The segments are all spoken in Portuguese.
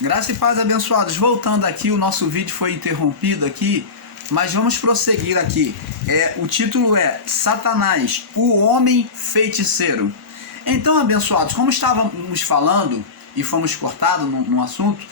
Graça e paz, abençoados. Voltando aqui, o nosso vídeo foi interrompido aqui, mas vamos prosseguir aqui. O título é Satanás, o homem feiticeiro. Então, abençoados, como estávamos falando e fomos cortados no assunto,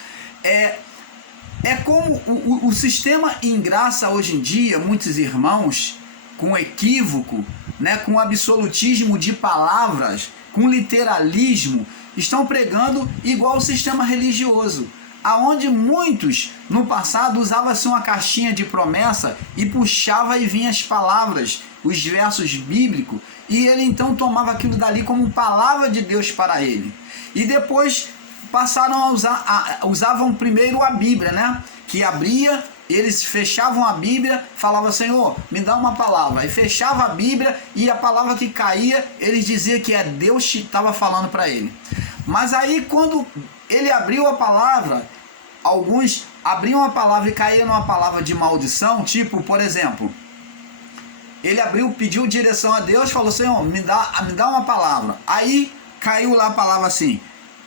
como o sistema em graça hoje em dia, muitos irmãos, com equívoco, né, com absolutismo de palavras, com literalismo, estão pregando igual o sistema religioso, aonde muitos no passado usavam-se uma caixinha de promessa e puxava e vinha as palavras, os versos bíblicos, e ele então tomava aquilo dali como palavra de Deus para ele. E depois passaram a usavam primeiro a Bíblia, né? Que abria, eles fechavam a Bíblia, falavam: Senhor, me dá uma palavra. E fechava a Bíblia e a palavra que caía, eles diziam que é Deus que estava falando para ele. Mas aí quando ele abriu a palavra, alguns abriam a palavra e caíam numa palavra de maldição, tipo, por exemplo, ele abriu, pediu direção a Deus, falou: Senhor, me dá uma palavra. Aí caiu lá a palavra assim,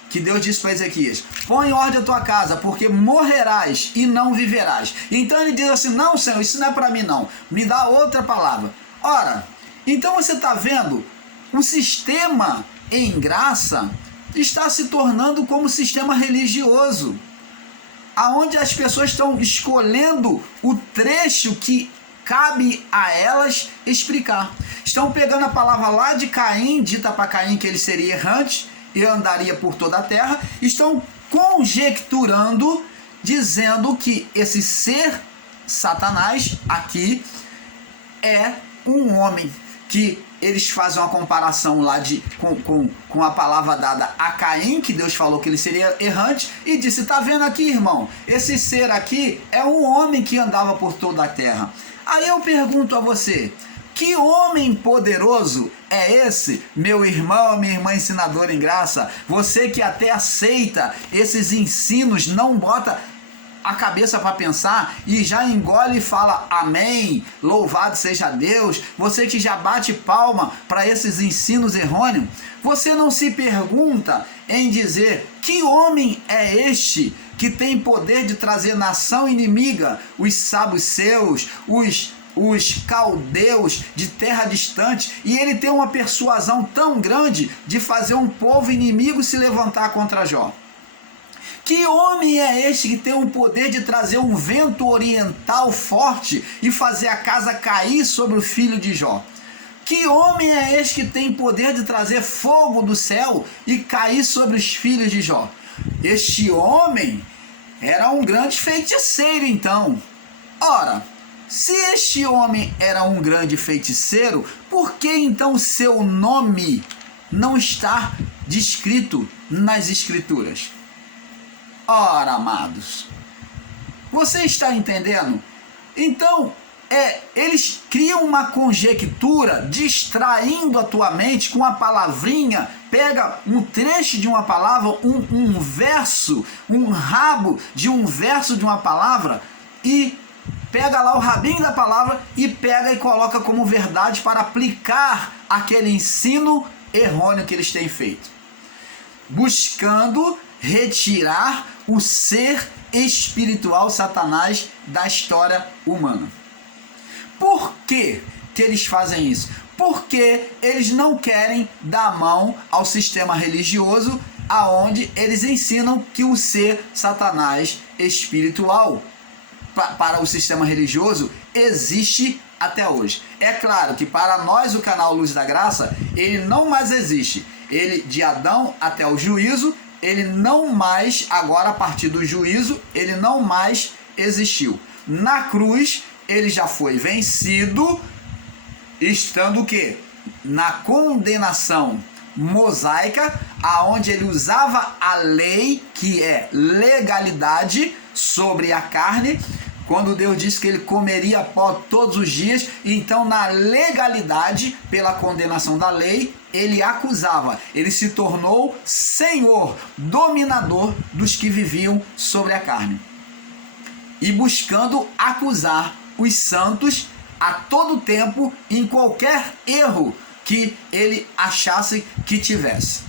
que Deus disse para Ezequias: põe em ordem a tua casa, porque morrerás e não viverás. Então ele diz assim: não, Senhor, isso não é para mim não, me dá outra palavra. Ora, então você está vendo, o sistema em graça está se tornando como sistema religioso, aonde as pessoas estão escolhendo o trecho que cabe a elas explicar. Estão pegando a palavra lá de Caim, dita para Caim que ele seria errante e andaria por toda a terra, estão conjecturando, dizendo que esse ser Satanás aqui é um homem, que eles fazem uma comparação lá com a palavra dada a Caim, que Deus falou que ele seria errante, e disse: tá vendo aqui, irmão, esse ser aqui é um homem que andava por toda a terra. Aí eu pergunto a você: que homem poderoso é esse, meu irmão, minha irmã ensinadora em graça? Você que até aceita esses ensinos, não bota a cabeça para pensar e já engole e fala amém, louvado seja Deus. Você que já bate palma para esses ensinos errôneos, você não se pergunta em dizer: que homem é este que tem poder de trazer nação inimiga, os saduceus, os caldeus de terra distante, e ele tem uma persuasão tão grande de fazer um povo inimigo se levantar contra Jó? Que homem é este que tem o poder de trazer um vento oriental forte e fazer a casa cair sobre o filho de Jó? Que homem é este que tem poder de trazer fogo do céu e cair sobre os filhos de Jó? Este homem era um grande feiticeiro, então. Ora, se este homem era um grande feiticeiro, por que então seu nome não está descrito nas Escrituras? Ora, amados, você está entendendo? Então, eles criam uma conjectura, distraindo a tua mente com uma palavrinha, pega um trecho de uma palavra, um verso, um rabo de um verso de uma palavra, e pega lá o rabinho da palavra e pega e coloca como verdade para aplicar aquele ensino errôneo que eles têm feito, buscando retirar o ser espiritual Satanás da história humana. Por que eles fazem isso? Porque eles não querem dar mão ao sistema religioso, aonde eles ensinam que o ser Satanás espiritual para o sistema religioso existe até hoje. É claro que para nós, o canal Luz da Graça, ele não mais existe. Ele, de Adão até o juízo, ele não mais, agora a partir do juízo, ele não mais existiu. Na cruz, ele já foi vencido, estando o quê? Na condenação mosaica, aonde ele usava a lei, que é legalidade, sobre a carne, quando Deus disse que ele comeria pó todos os dias. Então, na legalidade, pela condenação da lei, ele acusava, ele se tornou senhor, dominador dos que viviam sobre a carne, e buscando acusar os santos a todo tempo, em qualquer erro que ele achasse que tivesse.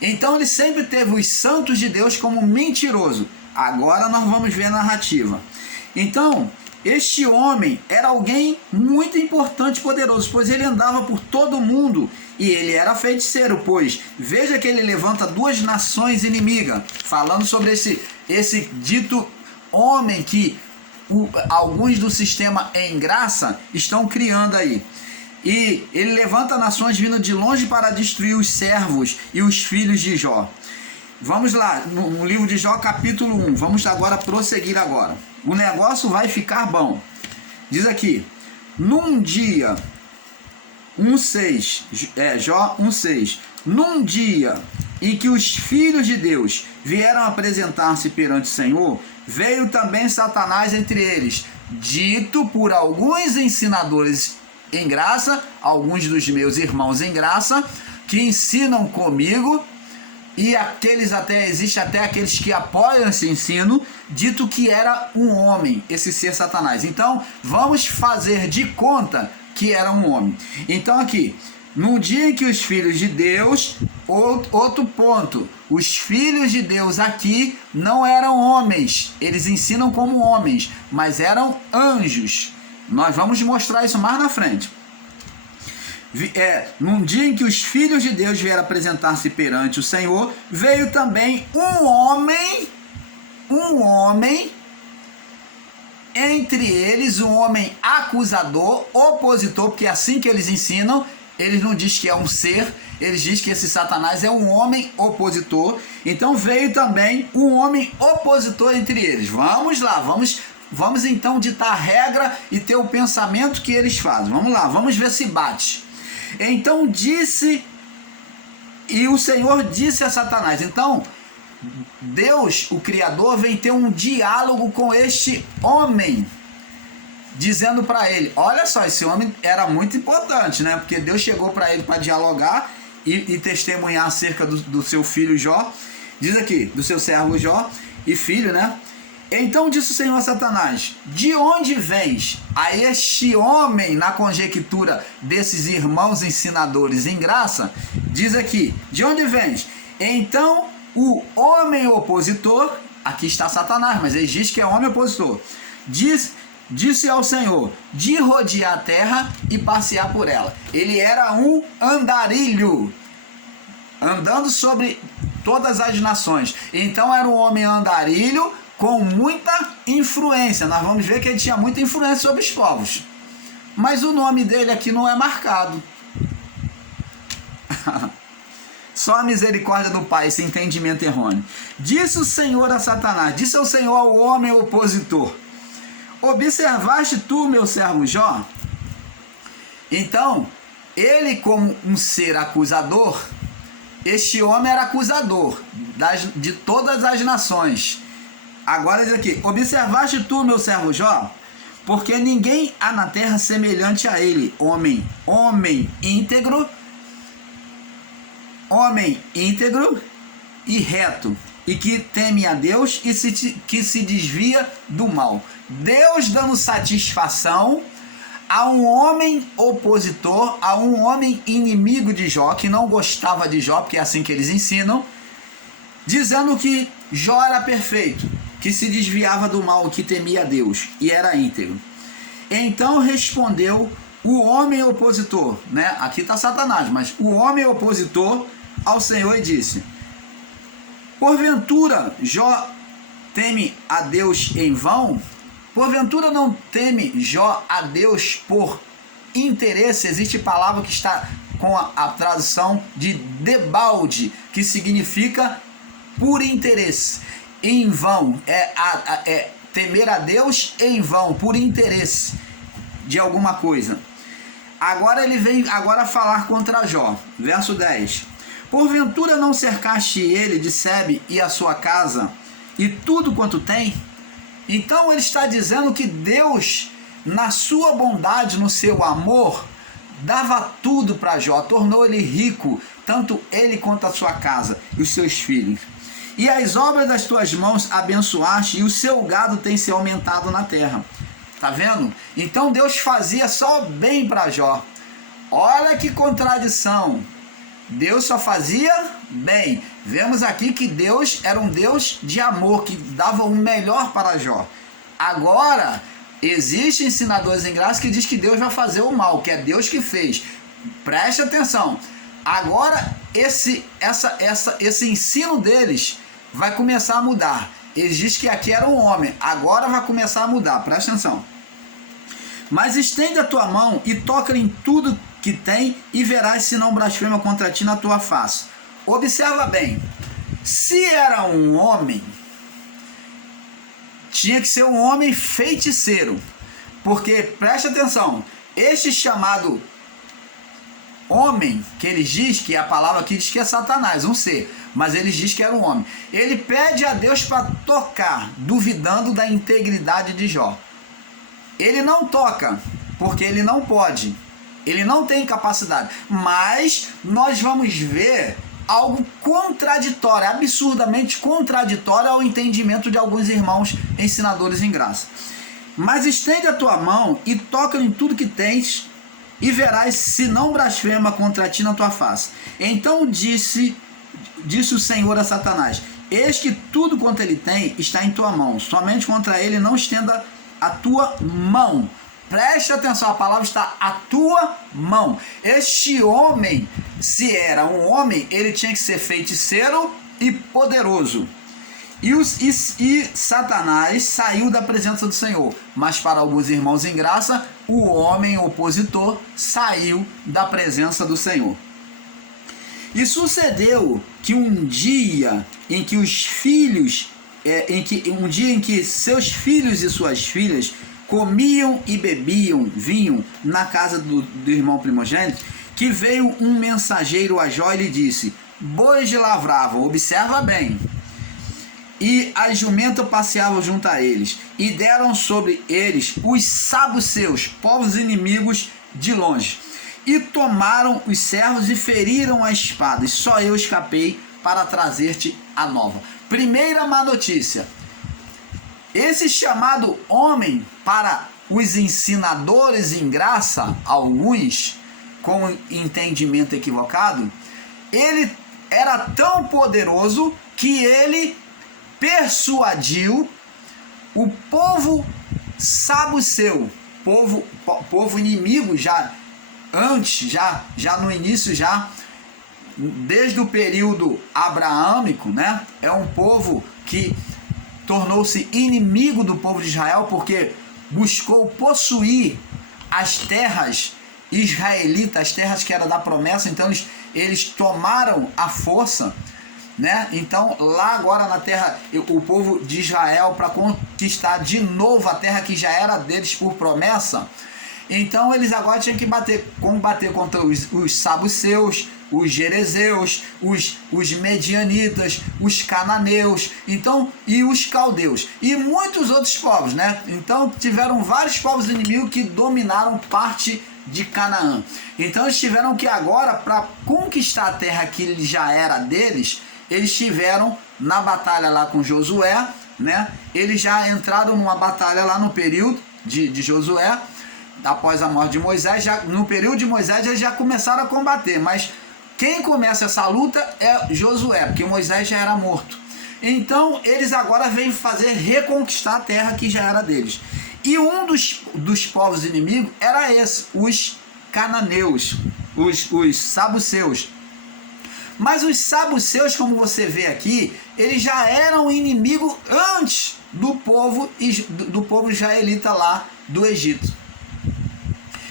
Então ele sempre teve os santos de Deus como mentiroso. Agora nós vamos ver a narrativa. Então, este homem era alguém muito importante e poderoso, pois ele andava por todo o mundo e ele era feiticeiro, pois veja que ele levanta 2 nações inimigas, falando sobre esse dito homem que alguns do sistema em graça estão criando aí. E ele levanta nações vindo de longe para destruir os servos e os filhos de Jó. Vamos lá, no livro de Jó, capítulo 1. Vamos agora prosseguir agora. O negócio vai ficar bom. Diz aqui: num dia, 1:6, Jó 1:6. Num dia em que os filhos de Deus vieram apresentar-se perante o Senhor, veio também Satanás entre eles, dito por alguns ensinadores em graça, alguns dos meus irmãos em graça, que ensinam comigo, e existe até aqueles que apoiam esse ensino, dito que era um homem, esse ser Satanás. Então, vamos fazer de conta que era um homem. Então aqui, no dia em que os filhos de Deus, outro ponto, os filhos de Deus aqui não eram homens, eles ensinam como homens, mas eram anjos. Nós vamos mostrar isso mais na frente. Num dia em que os filhos de Deus vieram apresentar-se perante o Senhor, veio também um homem entre eles, um homem acusador, opositor, porque é assim que eles ensinam. Eles não dizem que é um ser, eles dizem que esse Satanás é um homem opositor. Então veio também um homem opositor entre eles. Vamos lá, vamos então ditar a regra e ter o pensamento que eles fazem. Vamos lá, vamos ver se bate. Então o Senhor disse a Satanás. Então Deus, o Criador, vem ter um diálogo com este homem, dizendo para ele, olha só, esse homem era muito importante, né? Porque Deus chegou para ele para dialogar e testemunhar acerca do seu filho Jó. Diz aqui, do seu servo Jó e filho, né? Então disse o Senhor a Satanás, de onde vens? A este homem, na conjectura desses irmãos ensinadores em graça, diz aqui, de onde vens? Então o homem opositor, aqui está Satanás, mas ele diz que é homem opositor, disse ao Senhor, de rodear a terra e passear por ela. Ele era um andarilho, andando sobre todas as nações. Então era um homem andarilho com muita influência. Nós vamos ver que ele tinha muita influência sobre os povos. Mas o nome dele aqui não é marcado. Só a misericórdia do Pai, esse entendimento errôneo. Disse o Senhor a Satanás, disse ao Senhor ao homem opositor, observaste tu, meu servo Jó? Então, ele como um ser acusador, este homem era acusador de todas as nações. Agora diz aqui, observaste tu, meu servo Jó? Porque ninguém há na terra semelhante a ele, homem íntegro e reto, e que teme a Deus e que se desvia do mal. Deus dando satisfação a um homem opositor, a um homem inimigo de Jó, que não gostava de Jó, porque é assim que eles ensinam, dizendo que Jó era perfeito, que se desviava do mal, que temia a Deus e era íntegro. Então respondeu o homem opositor, né? Aqui está Satanás, mas o homem opositor ao Senhor e disse, porventura Jó teme a Deus em vão? Porventura não teme Jó a Deus por interesse? Existe palavra que está com a tradução de debalde, que significa por interesse. Em vão, é temer a Deus em vão, por interesse de alguma coisa. Agora ele vem falar contra Jó, verso 10. Porventura não cercaste ele de Sebe e a sua casa e tudo quanto tem? Então ele está dizendo que Deus, na sua bondade, no seu amor, dava tudo para Jó, tornou ele rico, tanto ele quanto a sua casa e os seus filhos. E as obras das tuas mãos abençoaste, e o seu gado tem se aumentado na terra. Tá vendo? Então Deus fazia só bem para Jó. Olha que contradição. Deus só fazia bem. Vemos aqui que Deus era um Deus de amor, que dava o melhor para Jó. Agora, existem ensinadores em graça que diz que Deus vai fazer o mal, que é Deus que fez. Preste atenção. Agora, esse ensino deles vai começar a mudar. Eles dizem que aqui era um homem, agora vai começar a mudar. Preste atenção. Mas estende a tua mão e toca em tudo que tem, e verás se não blasfema contra ti na tua face. Observa bem, se era um homem, tinha que ser um homem feiticeiro, porque, preste atenção, este chamado homem, que eles dizem, que a palavra aqui diz que é Satanás, um ser, mas eles dizem que era um homem, ele pede a Deus para tocar, duvidando da integridade de Jó. Ele não toca, porque ele não pode, ele não tem capacidade, mas nós vamos ver algo contraditório, absurdamente contraditório ao entendimento de alguns irmãos ensinadores em graça. Mas estende a tua mão e toca em tudo que tens, e verás se não blasfema contra ti na tua face. Então disse o Senhor a Satanás: eis que tudo quanto ele tem está em tua mão, somente contra ele não estenda a tua mão. Preste atenção, a palavra está a tua mão. Este homem, se era um homem, ele tinha que ser feiticeiro e poderoso. E Satanás saiu da presença do Senhor. Mas para alguns irmãos em graça, o homem opositor saiu da presença do Senhor. E sucedeu que um dia em que seus filhos e suas filhas comiam e bebiam vinho na casa do irmão primogênito, que veio um mensageiro a Jó e lhe disse: bois lavravam, observa bem, e as jumentas passeavam junto a eles, e deram sobre eles os sabuceus, povos inimigos de longe, e tomaram os servos e feriram a espada, e só eu escapei para trazer-te a nova. Primeira má notícia: esse chamado homem, para os ensinadores em graça, alguns com entendimento equivocado, ele era tão poderoso que ele persuadiu o povo sabuceu, povo inimigo já antes, já no início, já desde o período abraâmico, né? É um povo que tornou-se inimigo do povo de Israel porque buscou possuir as terras israelitas, as terras que eram da promessa. Então eles tomaram a força, né? Então lá agora na terra, o povo de Israel, para conquistar de novo a terra que já era deles por promessa, então eles agora tinham que combater contra os sabuceus, os jerezeus, os medianitas, os cananeus, então, e os caldeus, e muitos outros povos, né? Então tiveram vários povos inimigos que dominaram parte de Canaã. Então eles tiveram que agora, para conquistar a terra que já era deles, eles tiveram na batalha lá com Josué, né? Eles já entraram numa batalha lá no período de Josué, após a morte de Moisés. No período de Moisés eles já começaram a combater, mas quem começa essa luta é Josué, porque Moisés já era morto. Então eles agora vêm reconquistar a terra que já era deles. E um dos povos inimigos era esse, os cananeus, os sabuceus. Mas os sabuceus, como você vê aqui, eles já eram inimigo antes do povo israelita lá do Egito.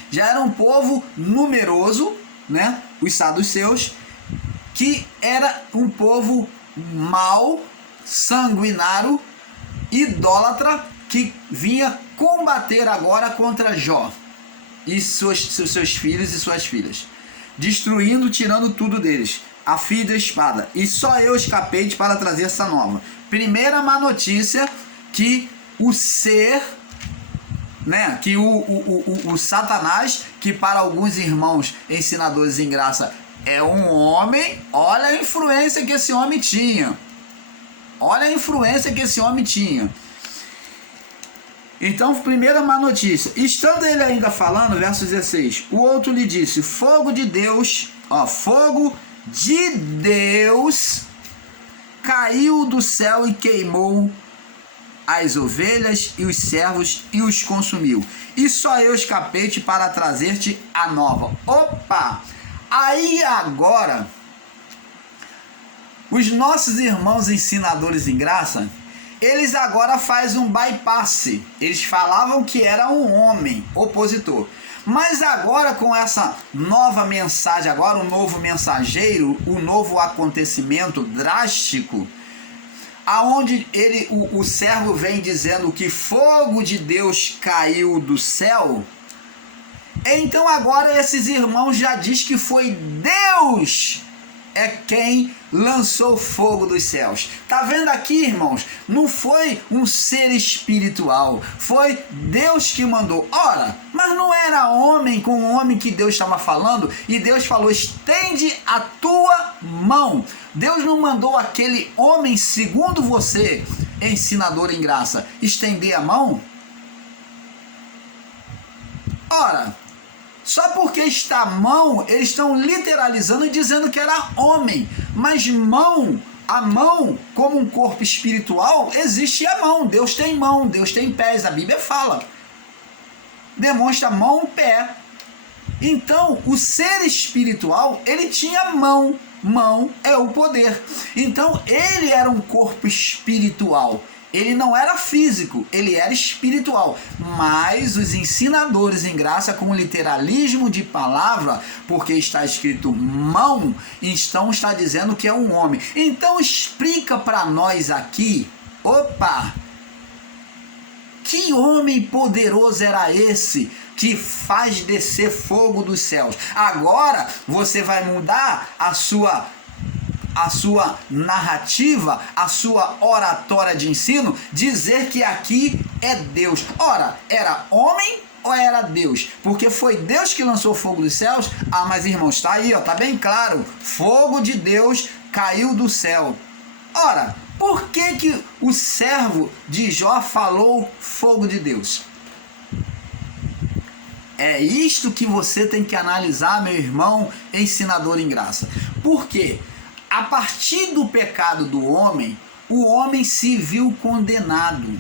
Já era um povo numeroso, né? Os saduceus, que era um povo mau, sanguinário, idólatra, que vinha combater agora contra Jó e seus filhos e suas filhas, destruindo, tirando tudo deles, a fio da espada. E só eu escapei para trazer essa nova. Primeira má notícia, que o ser, né, que o Satanás, que para alguns irmãos ensinadores em graça é um homem, olha a influência que esse homem tinha. Olha a influência que esse homem tinha. Então, primeira má notícia. Estando ele ainda falando, verso 16, o outro lhe disse: fogo de Deus, fogo de Deus caiu do céu e queimou as ovelhas e os servos e os consumiu. E só eu escapei-te para trazer-te a nova. Opa! Aí agora, os nossos irmãos ensinadores em graça, eles agora fazem um bypass. Eles falavam que era um homem opositor. Mas agora, com essa nova mensagem, agora um novo mensageiro, um novo acontecimento drástico, aonde o servo vem dizendo que fogo de Deus caiu do céu, então agora esses irmãos já diz que foi Deus é quem lançou fogo dos céus. Tá vendo aqui, irmãos? Não foi um ser espiritual, foi Deus que mandou. Ora, mas não era homem com o homem que Deus estava falando, e Deus falou: estende a tua mão. Deus não mandou aquele homem, segundo você, ensinador em graça, estender a mão? Ora, só porque está mão, eles estão literalizando e dizendo que era homem. Mas mão, a mão como um corpo espiritual, existe a mão. Deus tem pés, a Bíblia fala. Demonstra mão, pé. Então, o ser espiritual, ele tinha mão. Mão é o poder. Então, ele era um corpo espiritual. Ele não era físico, ele era espiritual. Mas os ensinadores em graça, com o literalismo de palavra, porque está escrito mão, então está dizendo que é um homem. Então explica para nós aqui, que homem poderoso era esse que faz descer fogo dos céus? Agora você vai mudar a sua narrativa, a sua oratória de ensino, dizer que aqui é Deus. Ora, era homem ou era Deus? Porque foi Deus que lançou o fogo dos céus. Ah, mas irmãos, está aí, está bem claro, fogo de Deus caiu do céu. Ora, por que o servo de Jó falou fogo de Deus? É isto que você tem que analisar, meu irmão ensinador em graça. Por quê? A partir do pecado do homem, o homem se viu condenado.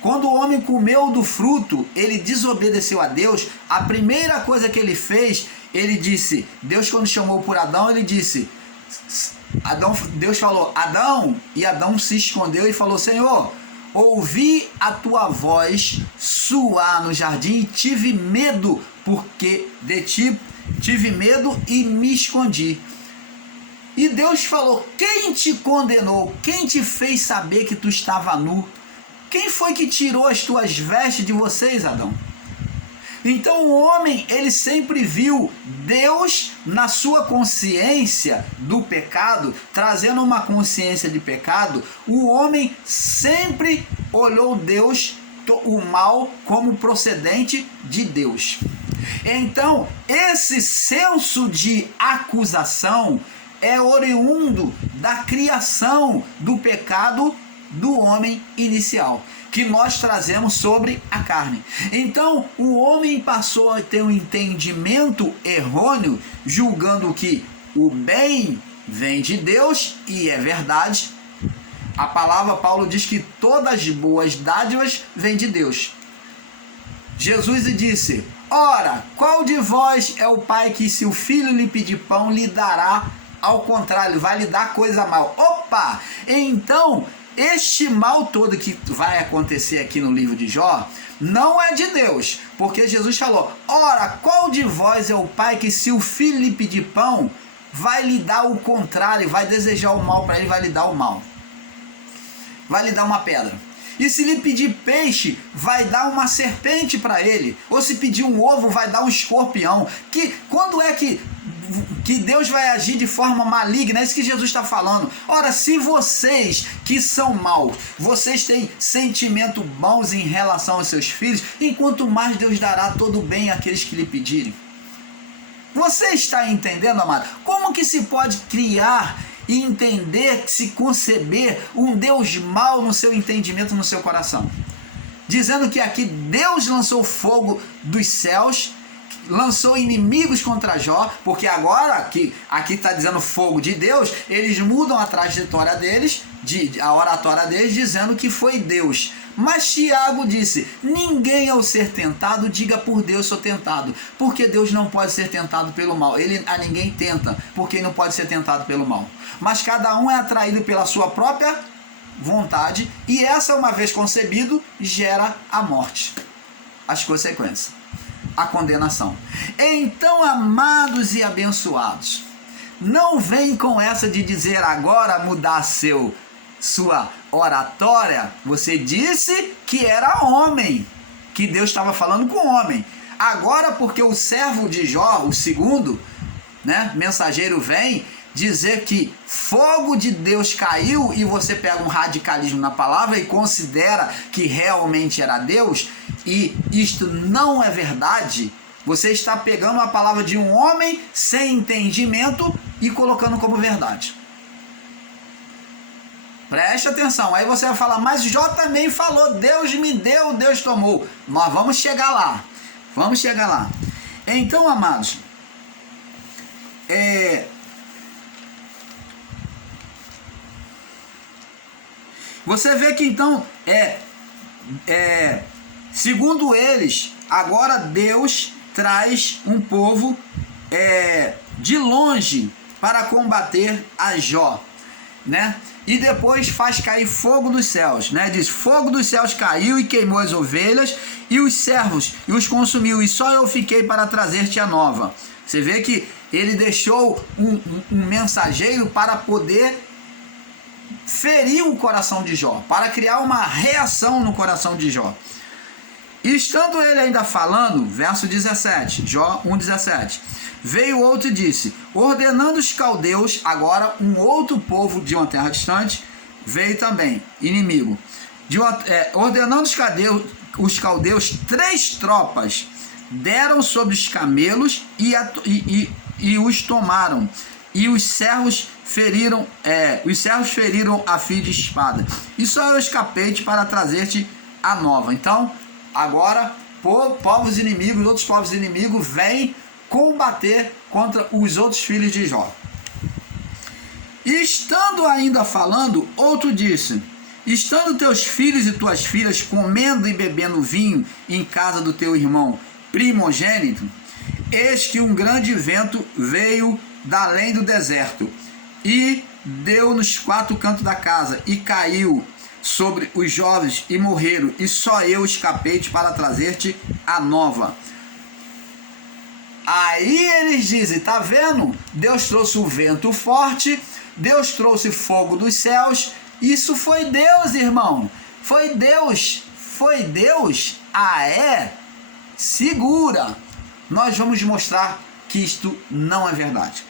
Quando o homem comeu do fruto, ele desobedeceu a Deus. A primeira coisa que ele fez, ele disse, Deus quando chamou por Adão, ele disse, Deus falou, Adão, e Adão se escondeu e falou, Senhor, ouvi a tua voz suar no jardim e tive medo, porque de ti tive medo e me escondi. E Deus falou, quem te condenou? Quem te fez saber que tu estava nu? Quem foi que tirou as tuas vestes de vocês, Adão? Então o homem, ele sempre viu Deus na sua consciência do pecado, trazendo uma consciência de pecado. O homem sempre olhou Deus, o mal, como procedente de Deus. Então, esse senso de acusação é oriundo da criação do pecado do homem inicial, que nós trazemos sobre a carne. Então, o homem passou a ter um entendimento errôneo, julgando que o bem vem de Deus, e é verdade. A palavra Paulo diz que todas as boas dádivas vêm de Deus. Jesus lhe disse, ora, qual de vós é o pai que se o filho lhe pedir pão, lhe dará? Ao contrário, vai lhe dar coisa mal. Então, este mal todo que vai acontecer aqui no livro de Jó, não é de Deus, porque Jesus falou, ora, qual de vós é o pai que se o filho lhe pedir pão, vai lhe dar o contrário, vai desejar o mal para ele, vai lhe dar o mal. Vai lhe dar uma pedra. E se lhe pedir peixe, vai dar uma serpente para ele. Ou se pedir um ovo, vai dar um escorpião. Quando é que Deus vai agir de forma maligna? É isso que Jesus está falando. Ora, se vocês que são maus, vocês têm sentimentos bons em relação aos seus filhos, enquanto mais Deus dará todo o bem àqueles que lhe pedirem. Você está entendendo, amado? Como que se pode criar e entender, se conceber um Deus mau no seu entendimento, no seu coração? Dizendo que aqui Deus lançou fogo dos céus, lançou inimigos contra Jó, porque agora, que aqui está dizendo fogo de Deus, eles mudam a trajetória deles, a oratória deles, dizendo que foi Deus. Mas Tiago disse: ninguém ao ser tentado diga por Deus sou tentado, porque Deus não pode ser tentado pelo mal. Ele a ninguém tenta, porque ele não pode ser tentado pelo mal. Mas cada um é atraído pela sua própria vontade, e essa, uma vez concebido, gera a morte, as consequências, a condenação. Então, amados e abençoados, não vem com essa de dizer agora mudar sua oratória. Você disse que era homem, que Deus estava falando com homem. Agora, porque o servo de Jó, o segundo, mensageiro, vem dizer que fogo de Deus caiu, e você pega um radicalismo na palavra e considera que realmente era Deus, e isto não é verdade. Você está pegando a palavra de um homem sem entendimento e colocando como verdade. Preste atenção. Aí você vai falar: mas Jó também falou, Deus me deu, Deus tomou. Nós vamos chegar lá. Vamos chegar lá. Então, amados, você vê que então, segundo eles, agora Deus traz um povo de longe para combater a Jó, E depois faz cair fogo dos céus, Diz: fogo dos céus caiu e queimou as ovelhas e os servos e os consumiu, e só eu fiquei para trazer-te a nova. Você vê que ele deixou um mensageiro para poder ferir o coração de Jó, para criar uma reação no coração de Jó. E estando ele ainda falando, verso 17, Jó 1,17, veio outro e disse, ordenando os caldeus, agora um outro povo de uma terra distante, veio também, inimigo, ordenando os caldeus 3 tropas, deram sobre os camelos e os tomaram, e os servos feriram a fio de espada, e só eu escapei-te para trazer-te a nova. Então, agora, povos inimigos, outros povos inimigos, vêm combater contra os outros filhos de Jó. E estando ainda falando, outro disse, estando teus filhos e tuas filhas comendo e bebendo vinho em casa do teu irmão primogênito, eis que um grande vento veio da além do deserto, e deu nos 4 cantos da casa, e caiu sobre os jovens, e morreram, e só eu escapei-te para trazer-te a nova. Aí eles dizem, tá vendo? Deus trouxe o vento forte, Deus trouxe fogo dos céus, isso foi Deus, irmão, foi Deus, segura, nós vamos mostrar que isto não é verdade.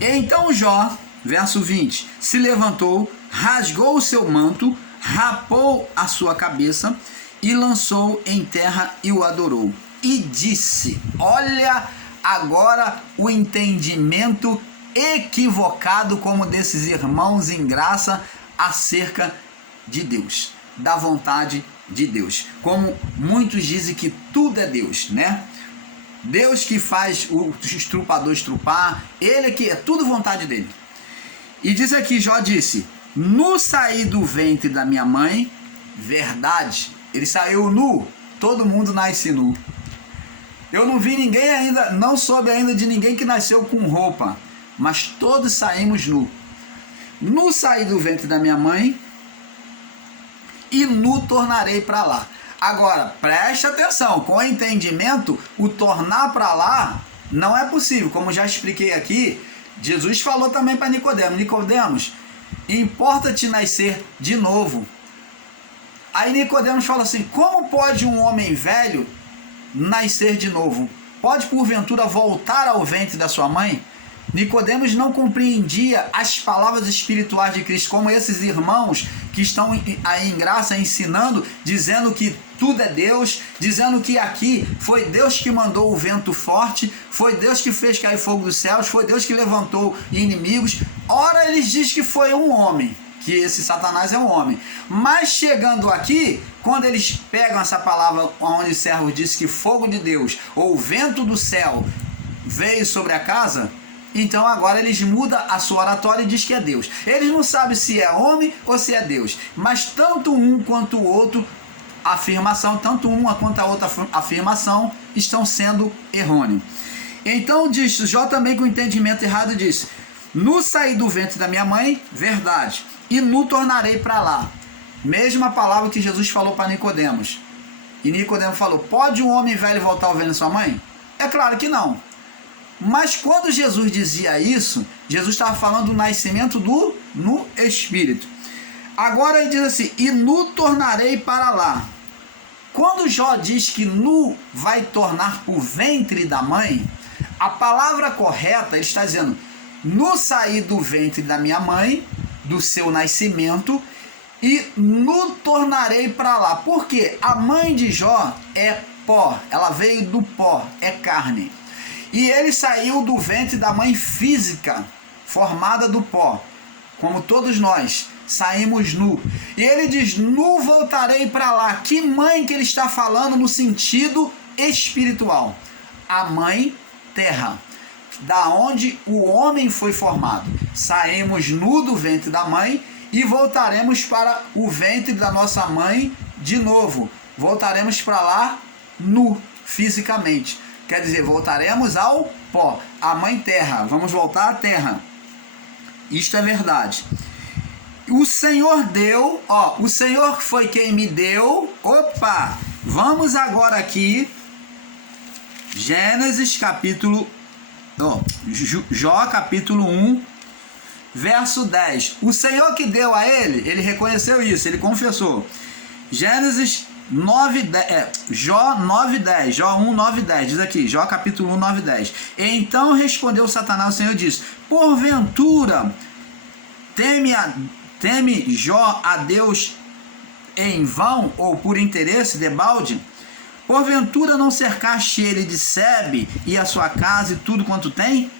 Então Jó, verso 20, se levantou, rasgou o seu manto, rapou a sua cabeça e lançou em terra e o adorou. E disse, olha agora o entendimento equivocado como desses irmãos em graça acerca de Deus, da vontade de Deus. Como muitos dizem que tudo é Deus, Deus que faz o estrupador estrupar, ele que é tudo vontade dele. E diz aqui, Jó disse, nu saí do ventre da minha mãe, verdade, ele saiu nu, todo mundo nasce nu. Eu não vi ninguém ainda, não soube ainda de ninguém que nasceu com roupa, mas todos saímos nu. Nu saí do ventre da minha mãe e nu tornarei para lá. Agora, preste atenção, com entendimento, o tornar para lá não é possível. Como já expliquei aqui, Jesus falou também para Nicodemos, Nicodemos, importa-te nascer de novo. Aí Nicodemos fala assim, como pode um homem velho nascer de novo? Pode porventura voltar ao ventre da sua mãe? Nicodemos não compreendia as palavras espirituais de Cristo, como esses irmãos que estão aí em graça ensinando, dizendo que tudo é Deus, dizendo que aqui foi Deus que mandou o vento forte, foi Deus que fez cair fogo dos céus, foi Deus que levantou inimigos. Ora, eles dizem que foi um homem, que esse Satanás é um homem. Mas chegando aqui, quando eles pegam essa palavra onde o servo disse que fogo de Deus, ou vento do céu, veio sobre a casa, então agora eles mudam a sua oratória e diz que é Deus. Eles não sabem se é homem ou se é Deus, mas tanto um quanto o outro afirmação, tanto uma quanto a outra afirmação estão sendo errôneos. Então diz Jó também com o entendimento errado disse: no saí do ventre da minha mãe, verdade, e no tornarei para lá. Mesma palavra que Jesus falou para Nicodemos. E Nicodemos falou: pode um homem velho voltar ao ventre de sua mãe? É claro que não. Mas quando Jesus dizia isso, Jesus estava falando do nascimento no Espírito. Agora ele diz assim: e no tornarei para lá. Quando Jó diz que nu vai tornar para o ventre da mãe, a palavra correta, ele está dizendo: no sair do ventre da minha mãe, do seu nascimento, e no tornarei para lá. Porque a mãe de Jó é pó, ela veio do pó, é carne. E ele saiu do ventre da mãe física, formada do pó, como todos nós, saímos nu. E ele diz: nu voltarei para lá. Que mãe que ele está falando no sentido espiritual? A mãe terra, da onde o homem foi formado. Saímos nu do ventre da mãe e voltaremos para o ventre da nossa mãe de novo. Voltaremos para lá nu, fisicamente. Quer dizer, voltaremos ao pó, a mãe terra. Vamos voltar à terra. Isto é verdade. O Senhor deu, o Senhor foi quem me deu. Opa! Vamos agora aqui. Gênesis capítulo... Jó capítulo 1, verso 10. O Senhor que deu a ele reconheceu isso, ele confessou. Gênesis 9, Jó 9:10, Jó 1, 9, 10, diz aqui, Jó capítulo 1, 9, 10. Então respondeu Satanás, o Senhor disse: porventura teme Jó a Deus em vão, ou por interesse, debalde? Porventura não cercaste ele de sebe, e a sua casa e tudo quanto tem?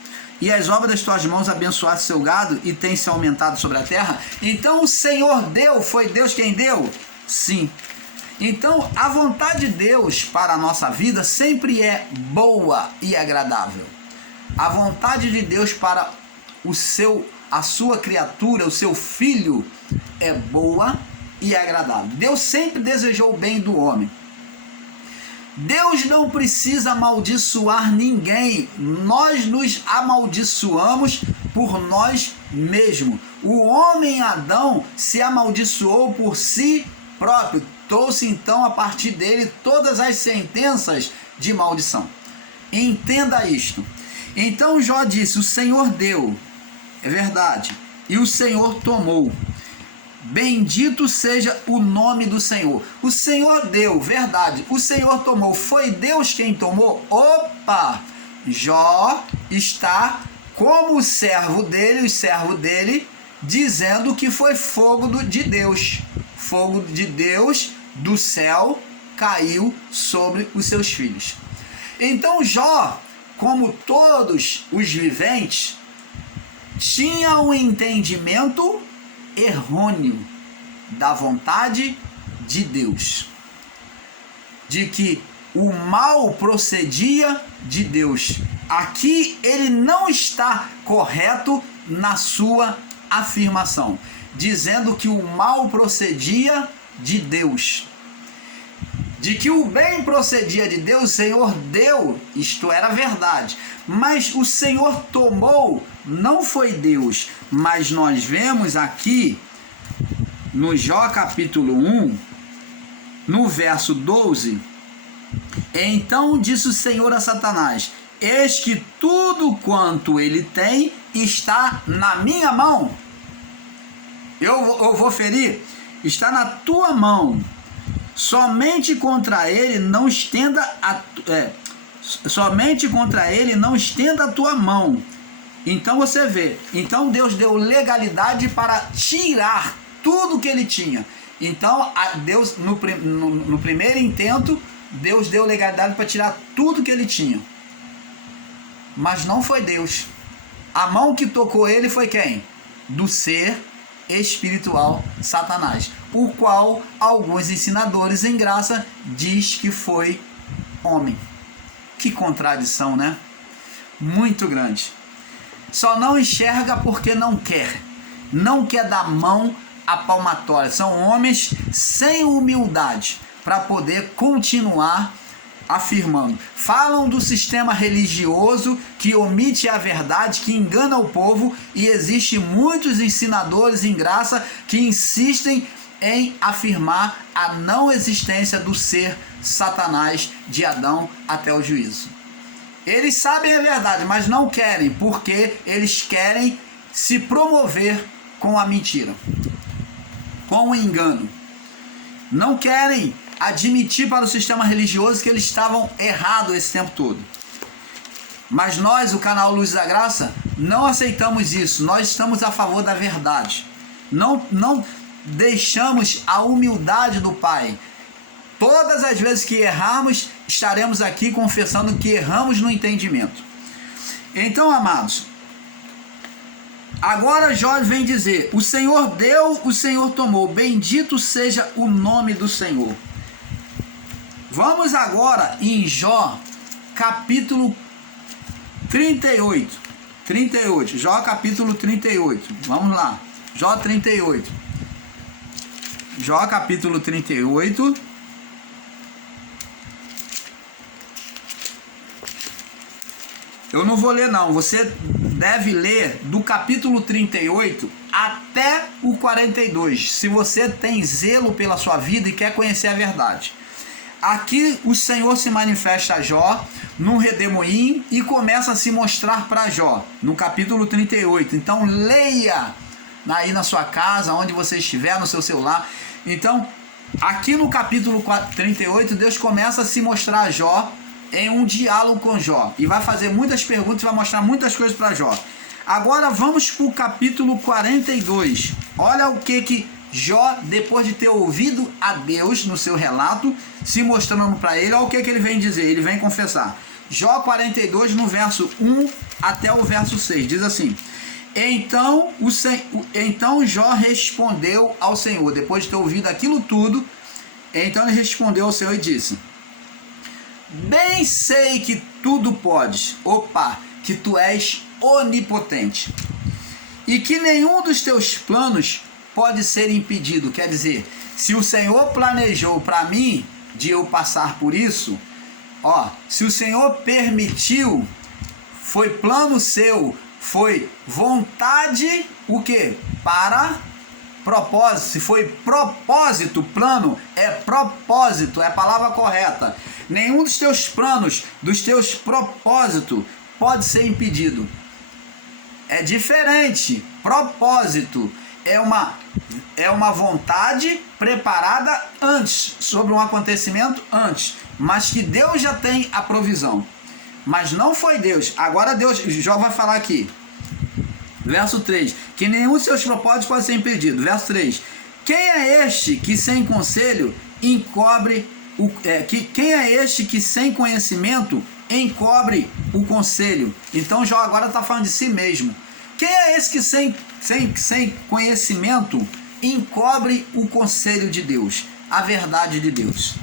E as obras das tuas mãos abençoaste seu gado, e tem se aumentado sobre a terra? Então o Senhor deu, foi Deus quem deu? Sim. Então a vontade de Deus para a nossa vida sempre é boa e agradável. A vontade de Deus para a sua criatura, o seu filho, é boa e agradável. Deus sempre desejou o bem do homem. Deus não precisa amaldiçoar ninguém. Nós nos amaldiçoamos por nós mesmos. O homem Adão se amaldiçoou por si próprio. Trouxe então a partir dele todas as sentenças de maldição. Entenda isto. Então Jó disse: o Senhor deu, é verdade, e o Senhor tomou. Bendito seja o nome do Senhor. O Senhor deu, verdade, o Senhor tomou. Foi Deus quem tomou? Opa! Jó está como o servo dele, dizendo que foi fogo de Deus. Fogo de Deus do céu caiu sobre os seus filhos. Então Jó, como todos os viventes, tinha um entendimento errôneo da vontade de Deus, de que o mal procedia de Deus. Aqui ele não está correto na sua afirmação, dizendo que o mal procedia de Deus. De que o bem procedia de Deus, o Senhor deu, isto era verdade. Mas o Senhor tomou, não foi Deus. Mas nós vemos aqui, no Jó capítulo 1, no verso 12, então disse o Senhor a Satanás: eis que tudo quanto ele tem está na minha mão. Eu vou ferir, está na tua mão. Somente contra ele não estenda a tua mão, Então você vê, então Deus deu legalidade para tirar tudo que ele tinha. Então Deus, no primeiro intento, Deus deu legalidade para tirar tudo que ele tinha. Mas não foi Deus. A mão que tocou ele foi quem? Do ser espiritual Satanás, o qual alguns ensinadores em graça diz que foi homem. Que contradição, né? Muito grande. Só não enxerga porque não quer. Não quer dar mão à palmatória. São homens sem humildade para poder continuar afirmando. Falam do sistema religioso que omite a verdade, que engana o povo, e existe muitos ensinadores em graça que insistem em afirmar a não existência do ser Satanás de Adão até o juízo. Eles sabem a verdade, mas não querem, porque eles querem se promover com a mentira, com o engano. Não querem admitir para o sistema religioso que eles estavam errados esse tempo todo. Mas nós, o canal Luz da Graça, não aceitamos isso. Nós estamos a favor da verdade. Não deixamos a humildade do Pai. Todas as vezes que errarmos, estaremos aqui confessando que erramos no entendimento. Então, amados, agora Jó vem dizer: o Senhor deu, o Senhor tomou, bendito seja o nome do Senhor. Vamos agora em Jó, capítulo 38. Jó, capítulo 38. Vamos lá. Jó 38. Jó, capítulo 38. Eu não vou ler não, você deve ler do capítulo 38 até o 42, se você tem zelo pela sua vida e quer conhecer a verdade. Aqui o Senhor se manifesta a Jó num redemoinho e começa a se mostrar para Jó, no capítulo 38. Então leia aí na sua casa, onde você estiver, no seu celular. Então, aqui no capítulo 38, Deus começa a se mostrar a Jó em um diálogo com Jó, e vai fazer muitas perguntas, vai mostrar muitas coisas para Jó. Agora vamos para o capítulo 42. Olha o que Jó, depois de ter ouvido a Deus no seu relato, se mostrando para ele, olha o que ele vem dizer, ele vem confessar. Jó 42, no verso 1 até o verso 6, diz assim: Então Jó respondeu ao Senhor, depois de ter ouvido aquilo tudo, então ele respondeu ao Senhor e disse: Bem sei que tudo podes, que tu és onipotente, e que nenhum dos teus planos pode ser impedido. Quer dizer, se o Senhor planejou para mim de eu passar por isso, se o Senhor permitiu, foi plano seu, foi vontade, o quê? Para propósito. Se foi propósito, plano é propósito, é a palavra correta. Nenhum dos teus planos, dos teus propósitos pode ser impedido. É diferente. Propósito é uma vontade preparada antes, sobre um acontecimento antes, mas que Deus já tem a provisão. Mas não foi Deus. Agora Deus, Jó vai falar aqui. Verso 3. Que nenhum dos seus propósitos pode ser impedido. Verso 3. Quem é este que sem conselho encobre quem é este que sem conhecimento encobre o conselho? Então Jó agora está falando de si mesmo. Quem é esse que sem conhecimento encobre o conselho de Deus, a verdade de Deus?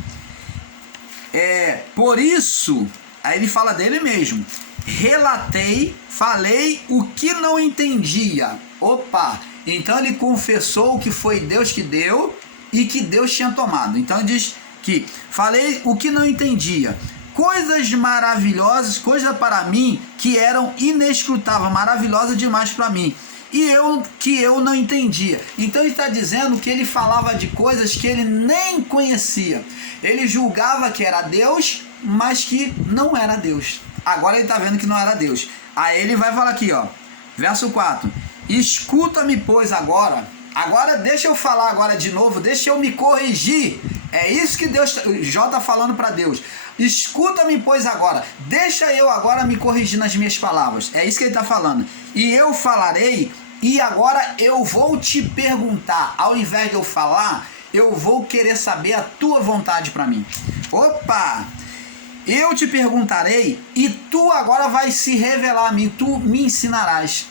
Por isso, aí ele fala dele mesmo: falei o que não entendia. Então ele confessou que foi Deus que deu e que Deus tinha tomado. Então ele diz que falei o que não entendia, coisas maravilhosas, coisas para mim que eram inescrutáveis, maravilhosas demais para mim, e eu não entendia. Então ele está dizendo que ele falava de coisas que ele nem conhecia. Ele julgava que era Deus, mas que não era Deus. Agora ele está vendo que não era Deus. Aí ele vai falar aqui, verso 4: Escuta-me, pois, agora deixa eu falar agora de novo, deixa eu me corrigir É isso que Jó está falando para Deus. Escuta-me, pois, agora. Deixa eu agora me corrigir nas minhas palavras. É isso que ele está falando. E eu falarei, e agora eu vou te perguntar. Ao invés de eu falar, eu vou querer saber a tua vontade para mim. Opa! Eu te perguntarei, e tu agora vais se revelar a mim. Tu me ensinarás.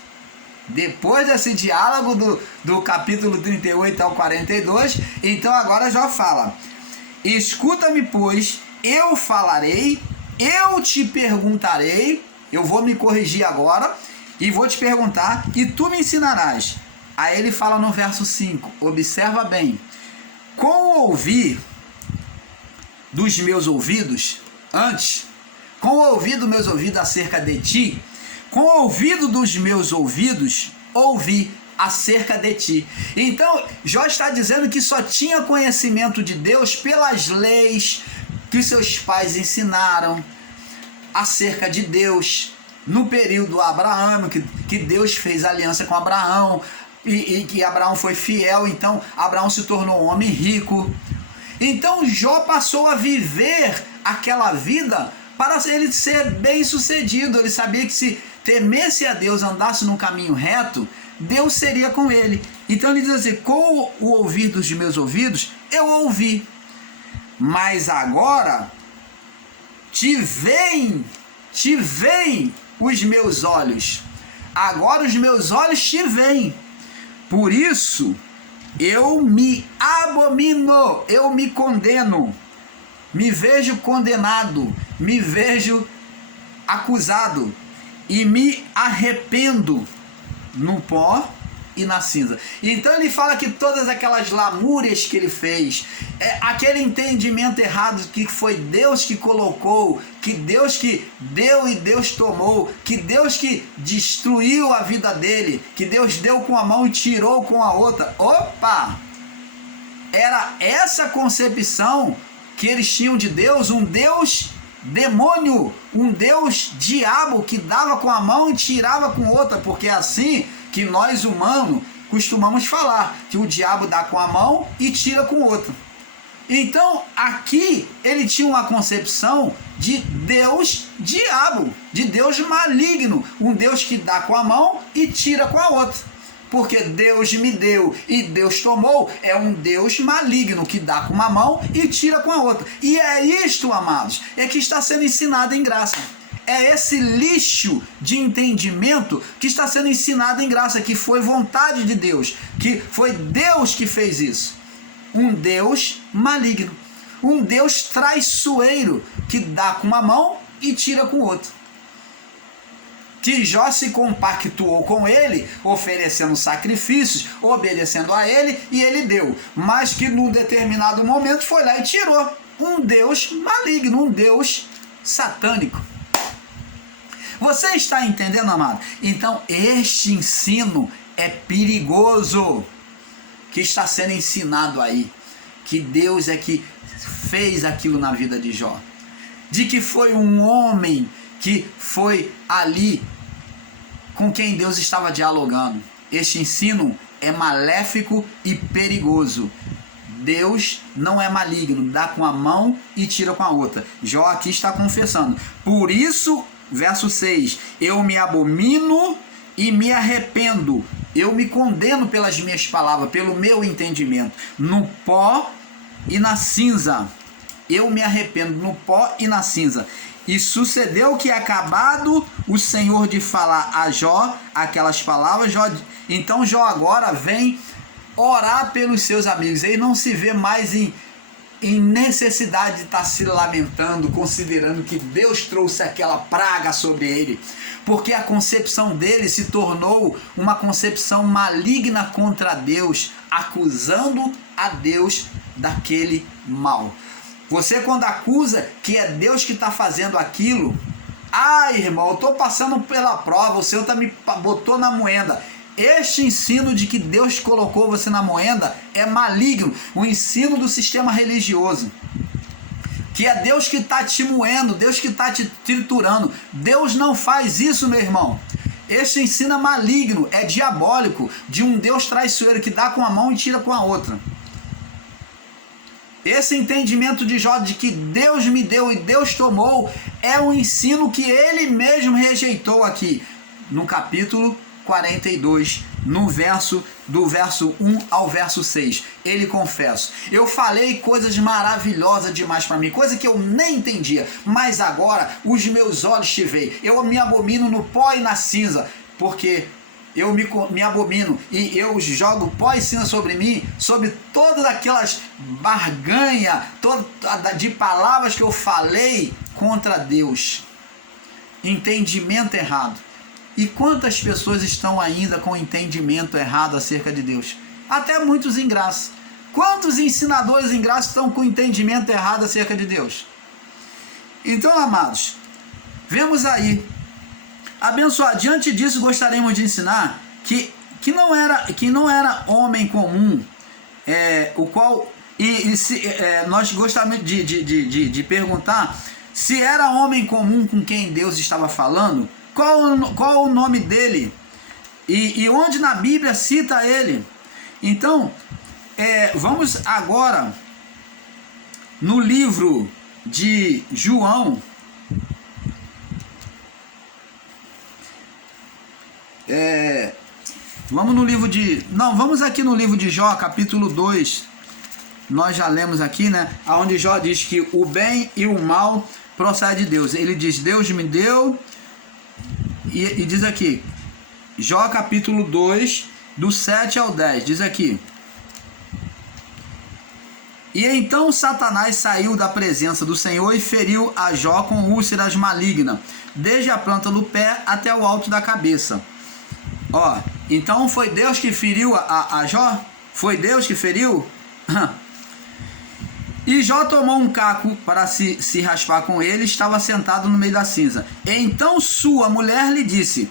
Depois desse diálogo do capítulo 38 ao 42, então agora Jó fala: escuta-me, pois, eu falarei, eu te perguntarei, eu vou me corrigir agora, e vou te perguntar, e tu me ensinarás. Aí ele fala no verso 5, observa bem: com o ouvir dos meus ouvidos, com o ouvido dos meus ouvidos acerca de ti, com o ouvido dos meus ouvidos, ouvi acerca de ti. Então, Jó está dizendo que só tinha conhecimento de Deus pelas leis que seus pais ensinaram acerca de Deus, no período abraâmico, que Deus fez aliança com Abraão, e que Abraão foi fiel, então Abraão se tornou um homem rico. Então, Jó passou a viver aquela vida para ele ser bem sucedido. Ele sabia que se temesse a Deus, andasse no caminho reto, Deus seria com ele. Então ele diz assim: com o ouvir dos meus ouvidos, eu ouvi. Mas agora te veem os meus olhos. Agora os meus olhos te veem. Por isso eu me abomino, eu me condeno, me vejo condenado, me vejo acusado e me arrependo no pó e na cinza. Então ele fala que todas aquelas lamúrias que ele fez, aquele entendimento errado que foi Deus que colocou, que Deus que deu e Deus tomou, que Deus que destruiu a vida dele, que Deus deu com a mão e tirou com a outra. Opa! Era essa concepção que eles tinham de Deus, um Deus demônio, um Deus diabo que dava com a mão e tirava com outra, porque é assim que nós humanos costumamos falar, que o diabo dá com a mão e tira com outra. Então aqui ele tinha uma concepção de Deus diabo, de Deus maligno, um Deus que dá com a mão e tira com a outra. Porque Deus me deu e Deus tomou, é um Deus maligno que dá com uma mão e tira com a outra. E é isto, amados, é que está sendo ensinado em graça. É esse lixo de entendimento que está sendo ensinado em graça, que foi vontade de Deus, que foi Deus que fez isso. Um Deus maligno, um Deus traiçoeiro, que dá com uma mão e tira com outra. Que Jó se compactuou com ele, oferecendo sacrifícios, obedecendo a ele, e ele deu. Mas que num determinado momento foi lá e tirou. Um Deus maligno, um Deus satânico. Você está entendendo, amado? Então este ensino é perigoso, que está sendo ensinado aí. Que Deus é que fez aquilo na vida de Jó. De que foi um homem que foi ali com quem Deus estava dialogando. Este ensino é maléfico e perigoso. Deus não é maligno, dá com a mão e tira com a outra. Jó aqui está confessando. Por isso, verso 6, eu me abomino e me arrependo. Eu me condeno pelas minhas palavras, pelo meu entendimento. No pó e na cinza. Eu me arrependo no pó e na cinza. E sucedeu que, acabado o Senhor de falar a Jó aquelas palavras, então Jó agora vem orar pelos seus amigos. Ele não se vê mais em necessidade de estar se lamentando, considerando que Deus trouxe aquela praga sobre ele, porque a concepção dele se tornou uma concepção maligna contra Deus, acusando a Deus daquele mal. Você, quando acusa que é Deus que está fazendo aquilo, irmão, eu estou passando pela prova, o Senhor me botou na moenda. Este ensino de que Deus colocou você na moenda é maligno, o ensino do sistema religioso. Que é Deus que está te moendo, Deus que está te triturando. Deus não faz isso, meu irmão. Este ensino é maligno, é diabólico, de um Deus traiçoeiro que dá com a mão e tira com a outra. Esse entendimento de Jó de que Deus me deu e Deus tomou é um ensino que ele mesmo rejeitou aqui no capítulo 42, do verso 1 ao verso 6. Ele confessa: eu falei coisas maravilhosas demais para mim, coisa que eu nem entendia, mas agora os meus olhos te veem. Eu me abomino no pó e na cinza, porque eu me abomino e eu jogo pó e cinza sobre mim, sobre todas aquelas barganhas de palavras que eu falei contra Deus. Entendimento errado. E quantas pessoas estão ainda com entendimento errado acerca de Deus? Até muitos em graça. Quantos ensinadores em graça estão com entendimento errado acerca de Deus? Então, amados, vemos aí, abençoado. Diante disso, gostaríamos de ensinar que não era homem comum, o qual nós gostaríamos de perguntar se era homem comum com quem Deus estava falando. Qual o nome dele? E onde na Bíblia cita ele? Então, vamos agora no livro de João. Vamos aqui no livro de Jó, capítulo 2. Nós já lemos aqui, né? Onde Jó diz que o bem e o mal procede de Deus. Ele diz: Deus me deu. E diz aqui, Jó capítulo 2, do 7 ao 10, diz aqui: e então Satanás saiu da presença do Senhor e feriu a Jó com úlceras malignas, desde a planta do pé até o alto da cabeça. Então foi Deus que feriu a Jó? Foi Deus que feriu? E Jó tomou um caco para se raspar com ele, estava sentado no meio da cinza. Então sua mulher lhe disse: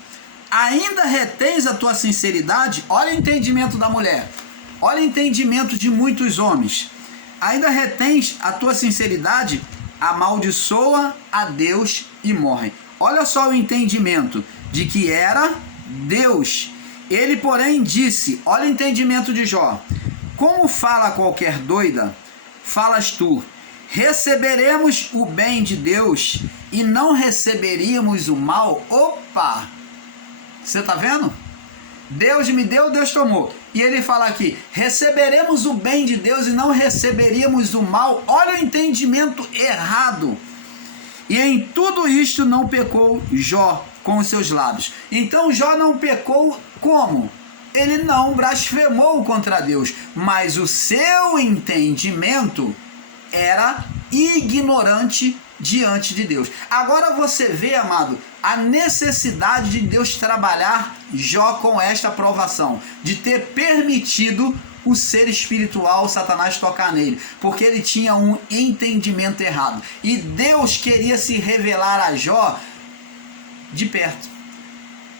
ainda retens a tua sinceridade? Olha o entendimento da mulher, olha o entendimento de muitos homens. Ainda retens a tua sinceridade? Amaldiçoa a Deus e morre. Olha só o entendimento de que era Deus. Ele, porém, disse: olha o entendimento de Jó: como fala qualquer doida, falas tu, receberemos o bem de Deus e não receberíamos o mal? Opa! Você está vendo? Deus me deu, Deus tomou. E ele fala aqui: receberemos o bem de Deus e não receberíamos o mal. Olha o entendimento errado. E em tudo isto não pecou Jó com os seus lábios. Então Jó não pecou como? Ele não blasfemou contra Deus, mas o seu entendimento era ignorante diante de Deus. Agora você vê, amado, a necessidade de Deus trabalhar Jó com esta provação, de ter permitido o ser espiritual, Satanás, tocar nele, porque ele tinha um entendimento errado. E Deus queria se revelar a Jó de perto.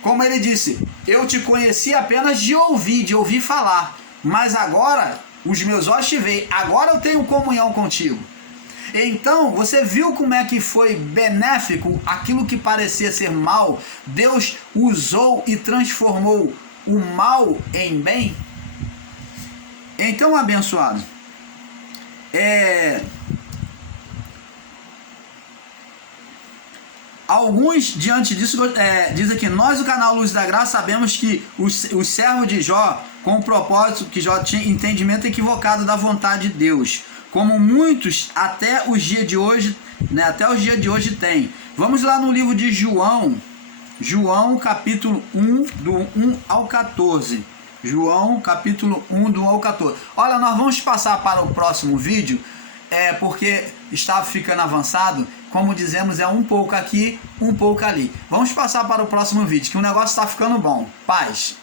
Como ele disse: eu te conheci apenas de ouvir falar, mas agora os meus olhos te veem, agora eu tenho comunhão contigo. Então, você viu como é que foi benéfico aquilo que parecia ser mal? Deus usou e transformou o mal em bem? Então, abençoado, alguns, diante disso, diz aqui: nós, o canal Luz da Graça, sabemos que os servos de Jó, com o propósito que Jó tinha entendimento equivocado da vontade de Deus, como muitos até os dias de hoje, têm. Vamos lá no livro de João capítulo 1, do 1 ao 14. João capítulo 1, do 1 ao 14. Olha, nós vamos passar para o próximo vídeo, porque está ficando avançado. Como dizemos, é um pouco aqui, um pouco ali. Vamos passar para o próximo vídeo, que o negócio está ficando bom. Paz.